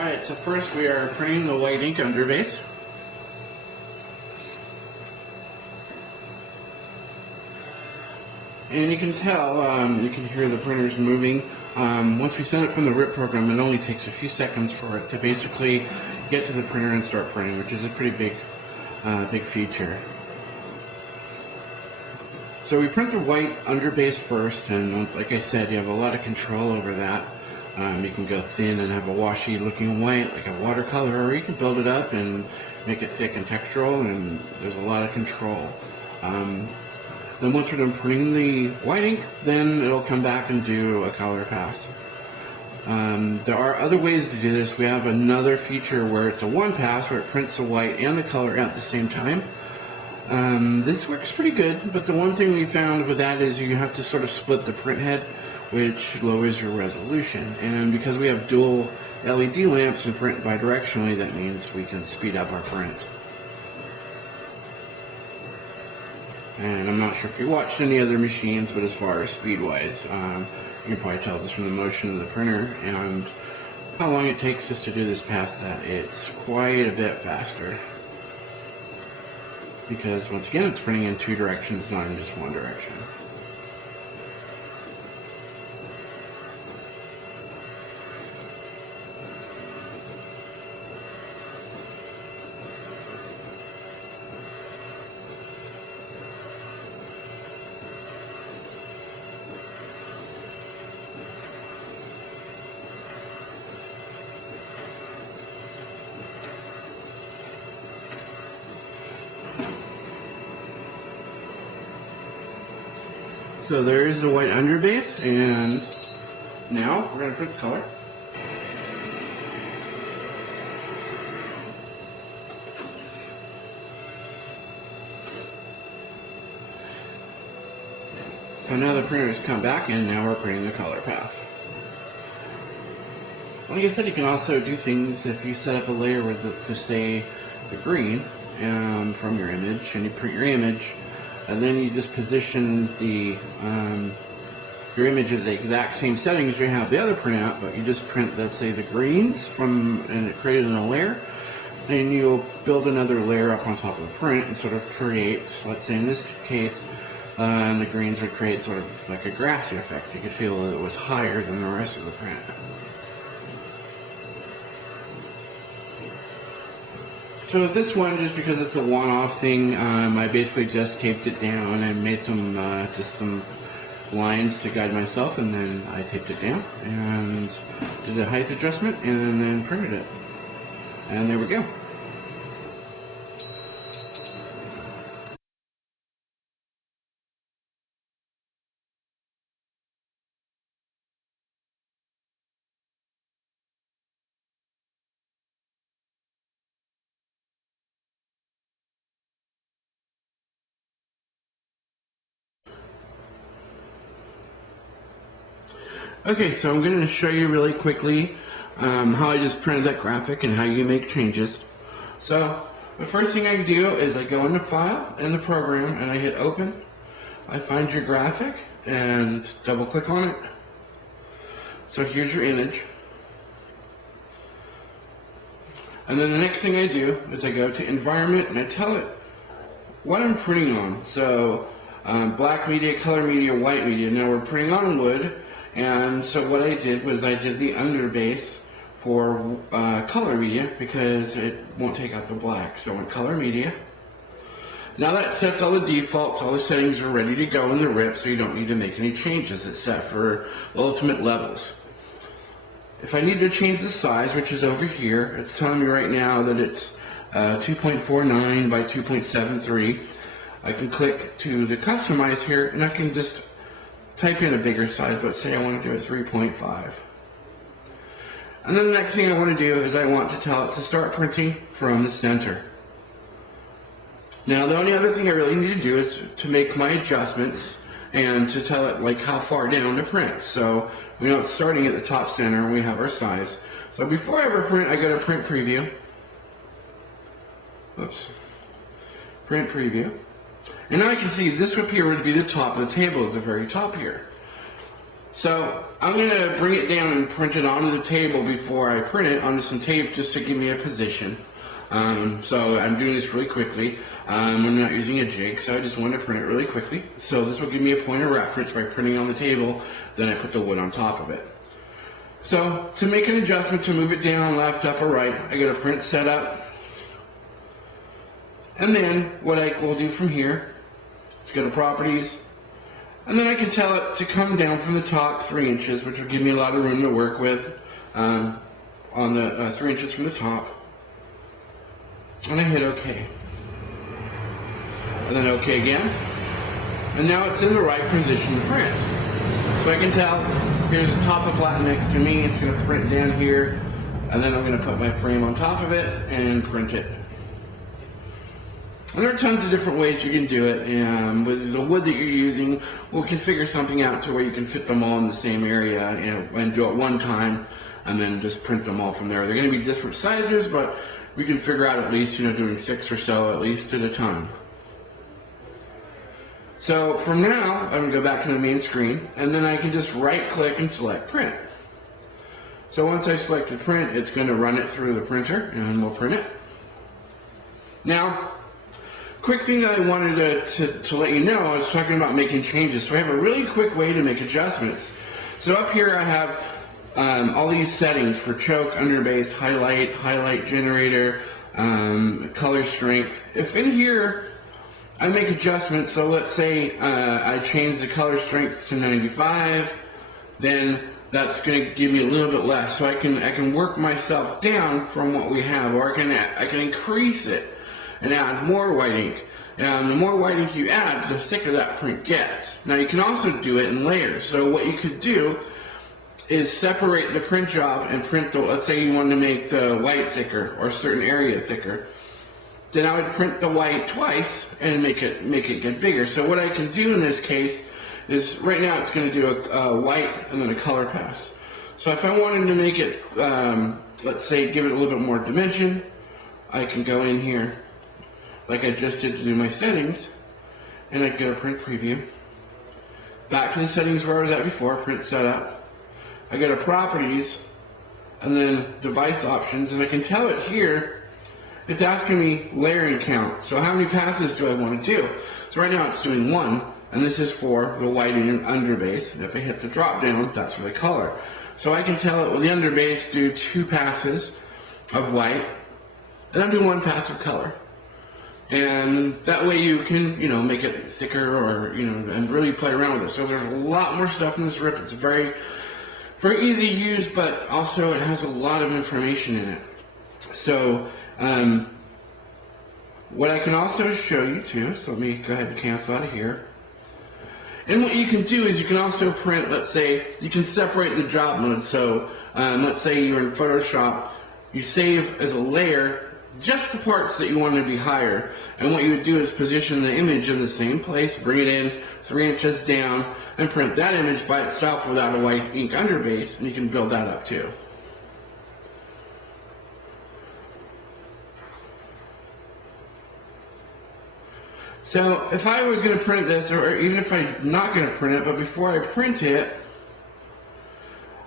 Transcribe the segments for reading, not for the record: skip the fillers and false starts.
Alright, so first we are printing the white ink underbase. And you can tell, you can hear the printers moving. Once we send it from the RIP program, it only takes a few seconds for it to basically get to the printer and start printing, which is a pretty big feature. So we print the white underbase first, and like I said, you have a lot of control over that. You can go thin and have a washy looking white like a watercolor, or you can build it up and make it thick and textural, and there's a lot of control. Then once we're done printing the white ink, then it'll come back and do a color pass. There are other ways to do this. We have another feature where it's a one pass, where it prints the white and the color at the same time. This works pretty good, but the one thing we found with that is you have to sort of split the print head, which lowers your resolution. And because we have dual LED lamps and print bidirectionally, that means we can speed up our print. And I'm not sure if you watched any other machines, but as far as speed-wise, you can probably tell just from the motion of the printer and how long it takes us to do this pass that it's quite a bit faster. Because once again, it's printing in two directions, not in just one direction. So there's the white underbase, and now we're going to print the color. So now the printer has come back, and now we're printing the color pass. Like I said, you can also do things if you set up a layer with, let's just say, the green from your image, and you print your image. And then you just position the your image at the exact same settings you have the other printout, but you just print, let's say, the greens from, and it created in a layer, and you'll build another layer up on top of the print and sort of create, let's say in this case, the greens would create sort of like a grassy effect. You could feel that it was higher than the rest of the print. So with this one, just because it's a one-off thing, I basically just taped it down and made some just some lines to guide myself, and then I taped it down and did a height adjustment and then printed it. And there we go. Okay, so I'm going to show you really quickly how I just printed that graphic and how you make changes. So the first thing I do is I go into File in the program and I hit Open. I find your graphic and double click on it. So here's your image. And then the next thing I do is I go to Environment and I tell it what I'm printing on. So black media, color media, white media. Now we're printing on wood. And so what I did was I did the underbase for color media because it won't take out the black. So I went color media. Now that sets all the defaults, all the settings are ready to go in the RIP, so you don't need to make any changes. It's set for ultimate levels. If I need to change the size, which is over here, it's telling me right now that it's 2.49 by 2.73. I can click to the customize here, and I can just type in a bigger size. Let's say I want to do a 3.5. And then the next thing I want to do is I want to tell it to start printing from the center. Now the only other thing I really need to do is to make my adjustments and to tell it like how far down to print. So we know it's starting at the top center and we have our size. So before I ever print, I go to print preview. Oops. Print preview. And now I can see this up here would be the top of the table at the very top here. So I'm going to bring it down and print it onto the table before I print it onto some tape just to give me a position. So I'm doing this really quickly. I'm not using a jig, so I just want to print it really quickly. So this will give me a point of reference by printing on the table, then I put the wood on top of it. So to make an adjustment to move it down, left, up, or right, I get a print setup. And then what I will do from here is go to properties, and then I can tell it to come down from the top 3 inches, which will give me a lot of room to work with on the 3 inches from the top. And I hit OK. And then OK again. And now it's in the right position to print. So I can tell, here's the top of plat next to me, it's going to print down here, and then I'm going to put my frame on top of it and print it. And there are tons of different ways you can do it, and with the wood that you're using, we can figure something out to where you can fit them all in the same area and do it one time, and then just print them all from there. They're going to be different sizes, but we can figure out at least, doing 6 or so at least at a time. So from now, I'm going to go back to the main screen, and then I can just right click and select print. So once I select print, it's going to run it through the printer, and we'll print it. Now, quick thing that I wanted to let you know, I was talking about making changes. So I have a really quick way to make adjustments. So up here I have all these settings for choke, underbase, highlight generator, color strength. If in here I make adjustments, so let's say I change the color strength to 95, then that's going to give me a little bit less. So I can work myself down from what we have, or I can increase it and add more white ink. And the more white ink you add, the thicker that print gets. Now you can also do it in layers. So what you could do is separate the print job and print let's say you wanted to make the white thicker or a certain area thicker. Then I would print the white twice and make it get bigger. So what I can do in this case is, right now it's going to do a white and then a color pass. So if I wanted to make it, let's say give it a little bit more dimension, I can go in here like I just did to do my settings, and I can go to print preview. Back to the settings where I was at before, print setup. I go to properties, and then device options, and I can tell it here, it's asking me layering count. So how many passes do I want to do? So right now it's doing 1, and this is for the whiting and underbase. And if I hit the drop down, that's for the color. So I can tell it with the underbase do 2 passes of white, and I'm doing 1 pass of color. And that way you can, make it thicker or, and really play around with it. So there's a lot more stuff in this RIP. It's very, very easy to use, but also it has a lot of information in it. So, what I can also show you too, so let me go ahead and cancel out of here. And what you can do is you can also print, let's say, you can separate the job mode. So, let's say you're in Photoshop, you save as a layer just the parts that you want to be higher, and what you would do is position the image in the same place, bring it in 3 inches down, and print that image by itself without a white ink underbase, and you can build that up too. So if I was going to print this, or even if I'm not going to print it, but before I print it,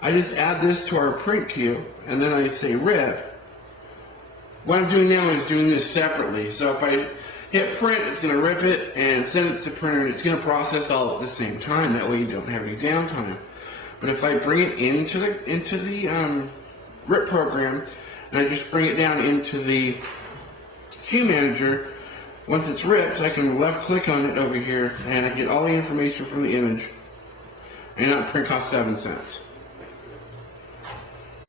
I just add this to our print queue, and then I say RIP. What I'm doing now is doing this separately. So if I hit print, it's going to rip it and send it to the printer, and it's going to process all at the same time. That way you don't have any downtime. But if I bring it into the RIP program, and I just bring it down into the queue manager, once it's ripped, I can left click on it over here, and I get all the information from the image. And that print costs 7 cents.